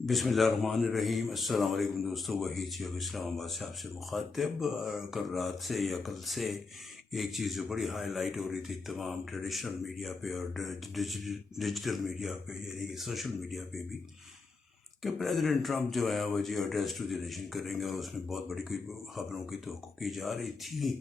بسم اللہ الرحمن الرحیم۔ السلام علیکم دوستو، وحید شیخ اسلام آباد سے آپ سے مخاطب۔ کل رات سے یا کل سے ایک چیز جو بڑی ہائی لائٹ ہو رہی تھی تمام ٹریڈیشنل میڈیا پہ اور ڈیجیٹل میڈیا پہ، یعنی کہ سوشل میڈیا پہ بھی، کہ پریزیڈنٹ ٹرمپ جو ہے وہ ایڈریس ٹو دی نیشن کریں گے، اور اس میں بہت بڑی کوئی خبروں کی توقع کی جا رہی تھی۔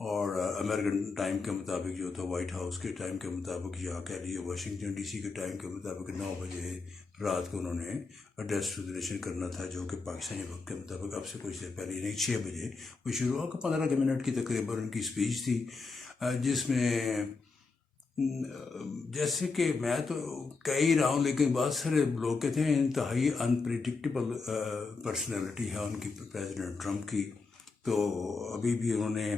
اور امریکن ٹائم کے مطابق جو تھا، وائٹ ہاؤس کے ٹائم کے مطابق، یا کہہ لیے واشنگٹن ڈی سی کے ٹائم کے مطابق 9 بجے رات کو انہوں نے ایڈریس ٹو دی نیشن کرنا تھا، جو کہ پاکستانی وقت کے مطابق اب سے کچھ دیر پہلے یعنی 6 بجے وہ شروع ہوا۔ 15 منٹ کی تقریباً ان کی اسپیچ تھی، جس میں جیسے کہ میں تو کہہ ہی رہا ہوں، لیکن بہت سارے لوگ کہتے ہیں انتہائی انپریڈکٹیبل پرسنالٹی ہے ان کی، پریزیڈنٹ ٹرمپ کی۔ تو ابھی بھی انہوں نے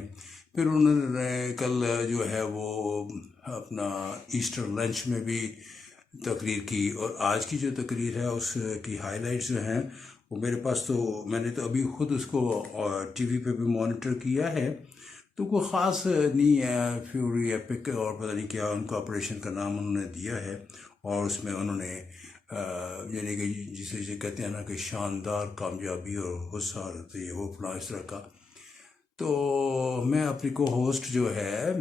کل جو ہے وہ اپنا ایسٹر لنچ میں بھی تقریر کی، اور آج کی جو تقریر ہے اس کی ہائی لائٹس جو ہیں وہ میرے پاس، تو میں نے تو ابھی خود اس کو ٹی وی پہ بھی مانیٹر کیا ہے، تو کوئی خاص نہیں ہے۔ فیوری ایپک اور پتہ نہیں کیا ان کو آپریشن کا نام انہوں نے دیا ہے، اور اس میں انہوں نے یعنی کہ جسے کہتے ہیں نا کہ شاندار کامیابی اور حسارت یہ وہ فلاں اس طرح کا۔ تو میں اپنی کو ہوسٹ جو ہے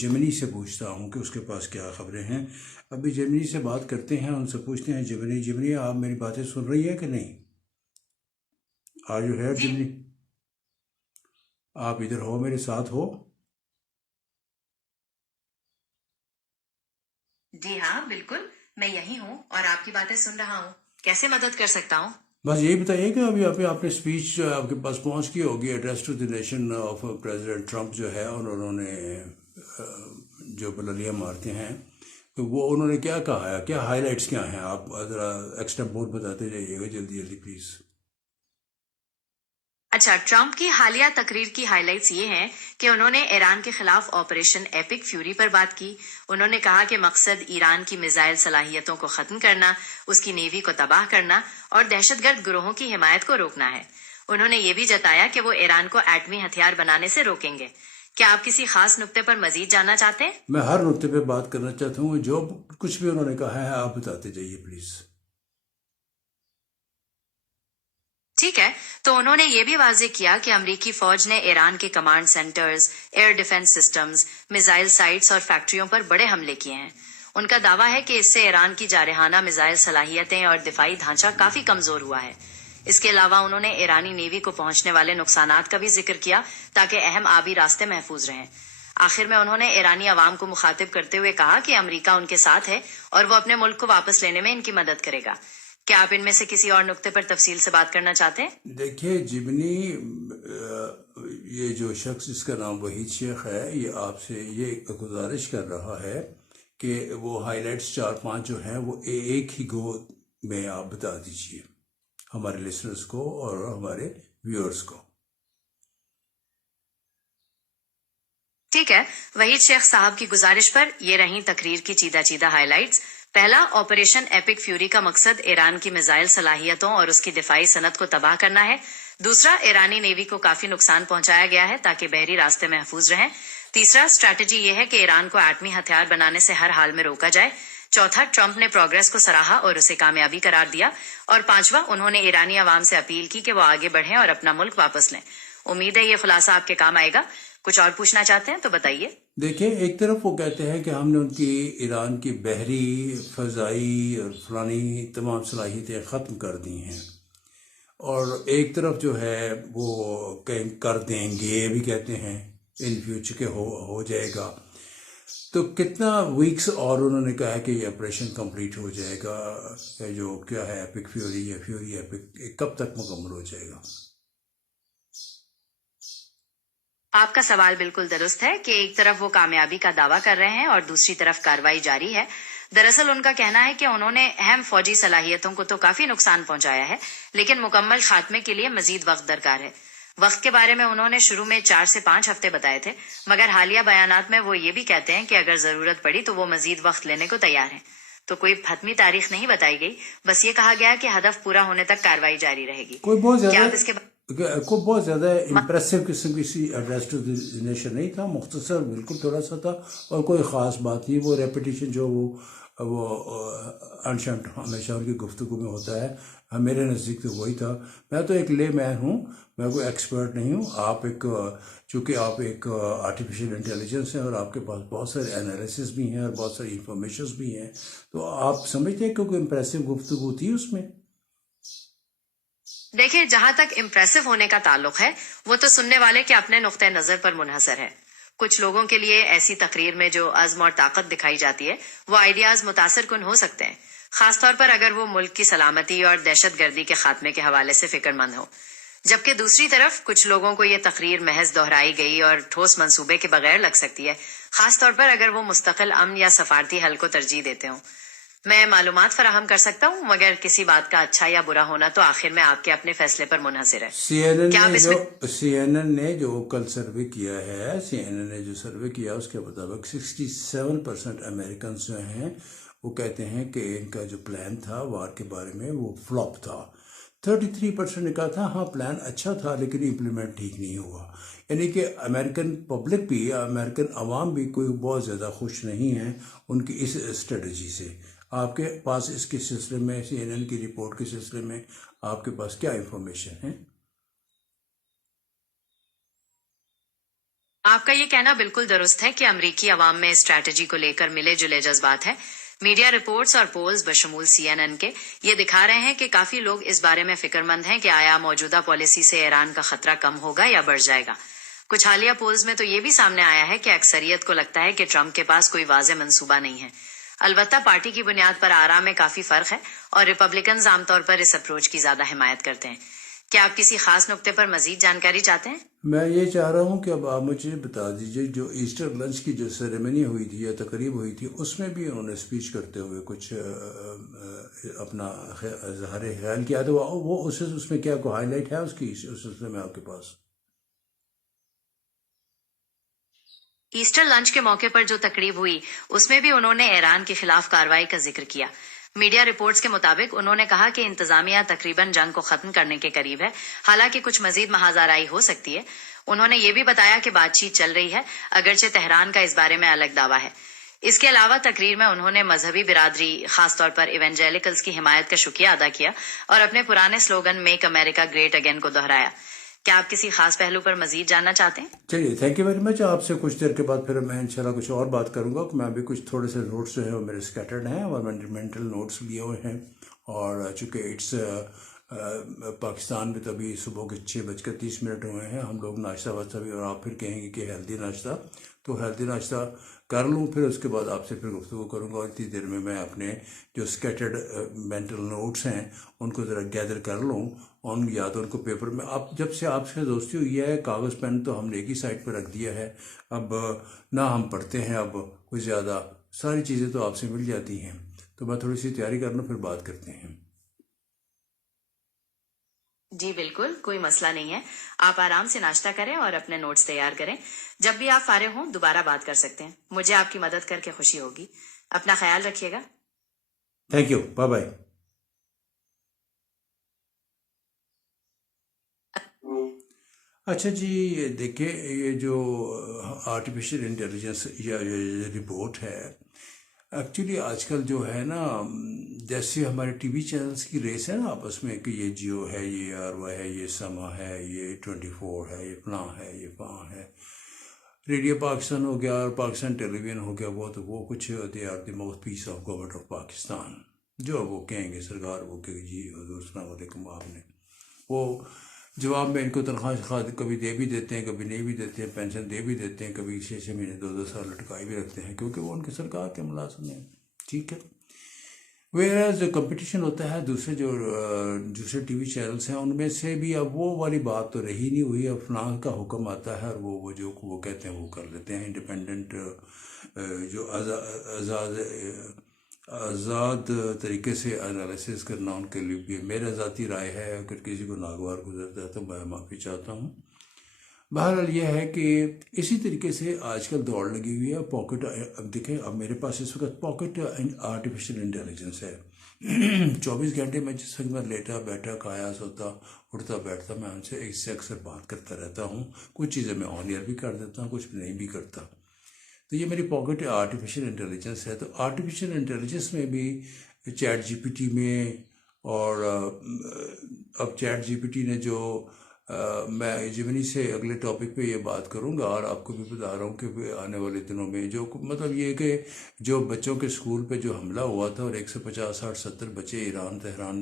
جمنی سے پوچھتا ہوں کہ اس کے پاس کیا خبریں ہیں۔ ابھی جمنی سے بات کرتے ہیں، ان سے پوچھتے ہیں، جمنی آپ میری باتیں سن رہی ہے کہ نہیں؟ آر یو ہیئر جی جمنی؟ آپ ادھر ہو، میرے ساتھ ہو؟ جی ہاں بالکل، میں یہی ہوں اور آپ کی باتیں سن رہا ہوں۔ کیسے مدد کر سکتا ہوں؟ بس یہی بتائیے کہ ابھی آپ نے اسپیچ جو ہے آپ کے پاس پہنچ کی ہوگی، address to the nation of president Trump جو ہے، اور انہوں نے جو بلندیاں مارتے ہیں، تو وہ انہوں نے کیا کہا ہے، کیا ہائی لائٹس کیا ہیں؟ آپ ذرا ایکسٹرا بورڈ بتاتے جائیے گا جلدی جلدی پلیز۔ اچھا، ٹرمپ کی حالیہ تقریر کی ہائی لائٹس یہ ہیں کہ انہوں نے ایران کے خلاف آپریشن ایپک فیوری پر بات کی۔ انہوں نے کہا کہ مقصد ایران کی میزائل صلاحیتوں کو ختم کرنا، اس کی نیوی کو تباہ کرنا اور دہشت گرد گروہوں کی حمایت کو روکنا ہے۔ انہوں نے یہ بھی جتایا کہ وہ ایران کو ایٹمی ہتھیار بنانے سے روکیں گے۔ کیا آپ کسی خاص نقطے پر مزید جاننا چاہتے ہیں؟ میں ہر نقطے پہ بات کرنا چاہتا ہوں، جو کچھ بھی انہوں نے کہا ہے آپ بتاتے جائیے پلیز۔ ٹھیک ہے، تو انہوں نے یہ بھی واضح کیا کہ امریکی فوج نے ایران کے command centres, air defence systems, missile sites اور فیکٹریوں پر بڑے حملے کیے ہیں۔ ان کا دعویٰ ہے کہ اس سے ایران کی جارحانہ میزائل صلاحیتیں اور دفاعی ڈھانچہ کافی کمزور ہوا ہے۔ اس کے علاوہ انہوں نے ایرانی نیوی کو پہنچنے والے نقصانات کا بھی ذکر کیا تاکہ اہم آبی راستے محفوظ رہیں۔ آخر میں انہوں نے ایرانی عوام کو مخاطب کرتے ہوئے کہا کہ امریکہ ان کے ساتھ ہے اور وہ اپنے ملک کو واپس لینے میں ان کی مدد کرے گا۔ کیا آپ ان میں سے کسی اور نقطے پر تفصیل سے بات کرنا چاہتے ہیں؟ دیکھیے جبنی، یہ جو شخص جس کا نام وحید شیخ ہے، یہ آپ سے یہ گزارش کر رہا ہے کہ وہ ہائی لائٹس 4-5 جو ہیں وہ ایک ہی گو میں آپ بتا دیجئے ہمارے لسنرز کو اور ہمارے ویورز کو۔ ٹھیک ہے، وحید شیخ صاحب کی گزارش پر یہ رہیں تقریر کی چیدہ چیدہ ہائی لائٹس۔ پہلا، آپریشن ایپک فیوری کا مقصد ایران کی میزائل صلاحیتوں اور اس کی دفاعی صنعت کو تباہ کرنا ہے۔ دوسرا، ایرانی نیوی کو کافی نقصان پہنچایا گیا ہے تاکہ بحری راستے محفوظ رہیں۔ تیسرا، اسٹریٹجی یہ ہے کہ ایران کو ایٹمی ہتھیار بنانے سے ہر حال میں روکا جائے۔ چوتھا، ٹرمپ نے پروگریس کو سراہا اور اسے کامیابی قرار دیا۔ اور پانچواں، انہوں نے ایرانی عوام سے اپیل کی کہ وہ آگے بڑھیں اور اپنا ملک واپس لیں۔ امید ہے یہ خلاصہ آپ کے کام آئے گا۔ کچھ اور پوچھنا چاہتے ہیں تو بتائیے۔ دیکھیں، ایک طرف وہ کہتے ہیں کہ ہم نے ان کی ایران کی بحری، فضائی اور فلانی تمام صلاحیتیں ختم کر دی ہیں، اور ایک طرف جو ہے وہ کہیں کر دیں گے بھی کہتے ہیں ان فیوچر کے ہو جائے گا۔ تو کتنا ویکس اور انہوں نے کہا کہ یہ آپریشن کمپلیٹ ہو جائے گا، جو کیا ہے ایپک فیوری یا فیوری ایپک، کب تک مکمل ہو جائے گا؟ آپ کا سوال بالکل درست ہے کہ ایک طرف وہ کامیابی کا دعویٰ کر رہے ہیں اور دوسری طرف کارروائی جاری ہے۔ دراصل ان کا کہنا ہے کہ انہوں نے اہم فوجی صلاحیتوں کو تو کافی نقصان پہنچایا ہے، لیکن مکمل خاتمے کے لیے مزید وقت درکار ہے۔ وقت کے بارے میں انہوں نے شروع میں 4 سے 5 ہفتے بتائے تھے، مگر حالیہ بیانات میں وہ یہ بھی کہتے ہیں کہ اگر ضرورت پڑی تو وہ مزید وقت لینے کو تیار ہیں۔ تو کوئی حتمی تاریخ نہیں بتائی گئی، بس یہ کہا گیا کہ ہدف پورا ہونے تک کارروائی جاری رہے گی۔ کوئی بہت کیا زیادہ آپ اس کے کوئی بہت زیادہ امپریسو قسم کی سی ایڈریس ٹو دی نیشن نہیں تھا، مختصر بالکل تھوڑا سا تھا، اور کوئی خاص بات نہیں۔ وہ ریپیٹیشن جو وہ وہ انشنٹ ہمیشہ ان کی گفتگو میں ہوتا ہے. میرے نزدیک تو وہی تھا. میں تو ایک لے مین ہوں, میں کوئی ایکسپرٹ نہیں ہوں. آپ چونکہ آپ ایک آرٹیفیشیل انٹیلیجنس ہیں اور آپ کے پاس بہت سارے انالیسس بھی ہیں اور بہت ساری انفارمیشنز بھی ہیں, تو آپ سمجھتے ہیں کہ کوئی امپریسو گفتگو تھی اس میں؟ دیکھیں, جہاں تک امپریسو ہونے کا تعلق ہے وہ تو سننے والے کے اپنے نقطۂ نظر پر منحصر ہے. کچھ لوگوں کے لیے ایسی تقریر میں جو عزم اور طاقت دکھائی جاتی ہے وہ آئیڈیاز متاثر کن ہو سکتے ہیں, خاص طور پر اگر وہ ملک کی سلامتی اور دہشت گردی کے خاتمے کے حوالے سے فکر مند ہو. جبکہ دوسری طرف کچھ لوگوں کو یہ تقریر محض دہرائی گئی اور ٹھوس منصوبے کے بغیر لگ سکتی ہے, خاص طور پر اگر وہ مستقل امن یا سفارتی حل کو ترجیح دیتے ہوں. میں معلومات فراہم کر سکتا ہوں, مگر کسی بات کا اچھا یا برا ہونا تو آخر میں آپ کے اپنے فیصلے پر منحصر ہے. سی این این نے جو کل سروے کیا ہے, سی این این نے جو سروے کیا اس کے مطابق 67% امریکنز جو ہیں وہ کہتے ہیں کہ ان کا جو پلان تھا وار کے بارے میں وہ فلاپ تھا. 33% نے کہا تھا ہاں پلان اچھا تھا لیکن امپلیمنٹ ٹھیک نہیں ہوا. یعنی کہ امریکن پبلک بھی, امریکن عوام بھی کوئی بہت زیادہ خوش نہیں ہیں ان کی اس اسٹریٹجی سے. آپ کے پاس اس کے سلسلے میں, سی این این کی رپورٹ کے سلسلے میں آپ کے پاس کیا انفارمیشن ہے؟ آپ کا یہ کہنا بالکل درست ہے کہ امریکی عوام میں اسٹریٹجی کو لے کر ملے جلے جذبات ہیں. میڈیا رپورٹس اور پولز بشمول سی این این کے یہ دکھا رہے ہیں کہ کافی لوگ اس بارے میں فکر مند ہیں کہ آیا موجودہ پالیسی سے ایران کا خطرہ کم ہوگا یا بڑھ جائے گا. کچھ حالیہ پولز میں تو یہ بھی سامنے آیا ہے کہ اکثریت کو لگتا ہے کہ ٹرمپ کے پاس کوئی واضح منصوبہ نہیں ہے. البتہ پارٹی کی بنیاد پر آرا میں کافی فرق ہے اور ریپبلکنز عام طور پر اس اپروچ کی زیادہ حمایت کرتے ہیں. کیا آپ کسی خاص نقطے پر مزید جانکاری چاہتے ہیں؟ میں یہ چاہ رہا ہوں کہ اب آپ مجھے بتا دیجئے جو ایسٹر لنچ کی جو سیریمنی ہوئی تھی یا تقریب ہوئی تھی اس میں بھی انہوں نے اسپیچ کرتے ہوئے کچھ اپنا اظہار خیال کیا, تو وہ اس میں کیا کوئی ہائی لائٹ ہے اس کی, اس سلسلے میں آپ کے پاس؟ ایسٹر لنچ کے موقع پر جو تقریب ہوئی اس میں بھی انہوں نے ایران کے خلاف کارروائی کا ذکر کیا. میڈیا رپورٹس کے مطابق انہوں نے کہا کہ انتظامیہ تقریباً جنگ کو ختم کرنے کے قریب ہے, حالانکہ کچھ مزید محاذ آرائی ہو سکتی ہے. انہوں نے یہ بھی بتایا کہ بات چیت چل رہی ہے, اگرچہ تہران کا اس بارے میں الگ دعویٰ ہے. اس کے علاوہ تقریر میں انہوں نے مذہبی برادری, خاص طور پر ایونجیلیکلز کی حمایت کا شکریہ ادا کیا اور اپنے پرانے سلوگن میک امریکہ گریٹ اگین کو دہرایا. کیا آپ کسی خاص پہلو پر مزید جاننا چاہتے ہیں؟ چلیے, تھینک یو ویری مچ. آپ سے کچھ دیر کے بعد پھر میں انشاءاللہ کچھ اور بات کروں گا. میں ابھی کچھ تھوڑے سے نوٹس جو ہیں وہ میرے اسکیٹرڈ ہیں اور میں مینٹل نوٹس لیے ہوئے ہیں, اور چونکہ اٹس پاکستان میں تو ابھی صبح کے 6:30 ہوئے ہیں. ہم لوگ ناشتہ واشتہ بھی, اور آپ پھر کہیں گے کہ ہیلدی ناشتہ, تو ہیلدی ناشتہ کر لوں, پھر اس کے بعد آپ سے پھر گفتگو کروں گا. اور اتنی دیر میں اپنے جو اسکیٹرڈ مینٹل نوٹس ہیں ان کو ذرا گیدر کر لوں, ان یادوں کو پیپر میں. اب جب سے آپ سے دوستی ہوئی ہے, کاغذ پین تو ہم نے ایک ہی سائڈ پہ رکھ دیا ہے, اب نہ ہم پڑھتے ہیں اب کچھ زیادہ, ساری چیزیں تو آپ سے مل جاتی ہیں. تو میں تھوڑی سی تیاری کر لوں, پھر بات کرتے ہیں. جی بالکل, کوئی مسئلہ نہیں ہے. آپ آرام سے ناشتہ کریں اور اپنے نوٹس تیار کریں. جب بھی آپ فارغ ہوں دوبارہ بات کر سکتے ہیں. مجھے آپ کی مدد کر کے خوشی ہوگی. اپنا خیال رکھیے گا. Thank you, bye bye. اچھا جی, دیکھیں یہ جو آرٹیفیشیل انٹیلیجنس یا رپورٹ ہے, ایکچولی آج کل جو ہے نا, جیسے ہمارے ٹی وی چینلز کی ریس ہے نا آپس میں, کہ یہ جیو ہے, یہ آروا ہے, یہ سما ہے, یہ 24 ہے, یہ فلاں ہے, یہ فلاں ہے, ریڈیو پاکستان ہو گیا اور پاکستان ٹیلی ویژن ہو گیا, وہ کچھ they are the mouthpiece of government of Pakistan. جو وہ کہیں گے سرکار, وہ کہ جی حضور السلام علیکم, آپ نے وہ جواب میں ان کو تنخواہ کبھی دے بھی دیتے ہیں, کبھی نہیں بھی دیتے ہیں, پینشن دے بھی دیتے ہیں, کبھی 6 مہینے 2 سال لٹکائی بھی رکھتے ہیں, کیونکہ وہ ان کے سرکار کے ملازم ہیں. ٹھیک ہے. ویئرز جو کمپٹیشن ہوتا ہے دوسرے ٹی وی چینلز ہیں, ان میں سے بھی اب وہ والی بات تو رہی نہیں ہوئی. اب فلاں کا حکم آتا ہے اور وہ کہتے ہیں وہ کر لیتے ہیں. انڈیپینڈنٹ جو آزاد طریقے سے انالیسس کرنا ان کے لیے بھی میرا ذاتی رائے ہے. اگر کسی کو ناگوار گزرتا ہے تو میں معافی چاہتا ہوں. بہرحال یہ ہے کہ اسی طریقے سے آج کل دوڑ لگی ہوئی ہے پاکٹ. اب دیکھیں, اب میرے پاس اس وقت پاکٹ آرٹیفیشیل انٹیلیجنس ہے. 24 گھنٹے میں جس وقت میں لیٹا بیٹھا, کھایا سوتا, اٹھتا بیٹھتا, میں ان سے اکثر بات کرتا رہتا ہوں. کچھ چیزیں میں آن ایئر بھی کر دیتا ہوں, کچھ نہیں بھی کرتا. تو تو یہ میری پاکٹ آرٹیفیشیل انٹیلیجنس ہے. تو آرٹیفیشیل انٹیلیجنس میں بھی چیٹ جی پی ٹی میں اور اب چیٹ جی پی ٹی نے جو میں جیمنی سے اگلے ٹاپک پہ یہ بات کروں گا، اور آپ کو بھی بتا رہا ہوں کہ آنے والے دنوں میں جو مطلب یہ کہ جو بچوں کے اسکول پہ جو حملہ ہوا تھا اور 150 60 70 بچے تہران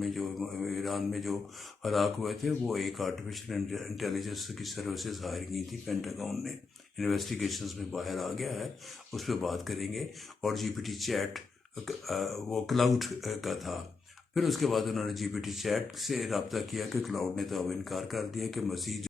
میں جو ہلاک ہوئے تھے، وہ ایک آرٹیفیشیل انٹیلیجنس کی سروسز ہائر کی تھی پینٹاگون نے. انویسٹیگیشنز میں باہر آ گیا ہے، اس پہ بات کریں گے. اور جی پی ٹی چیٹ وہ کلاؤڈ کا تھا. پھر اس کے بعد انہوں نے جی پی ٹی چیٹ سے رابطہ کیا کہ کلاؤڈ نے تو اب انکار کر دیا کہ مزید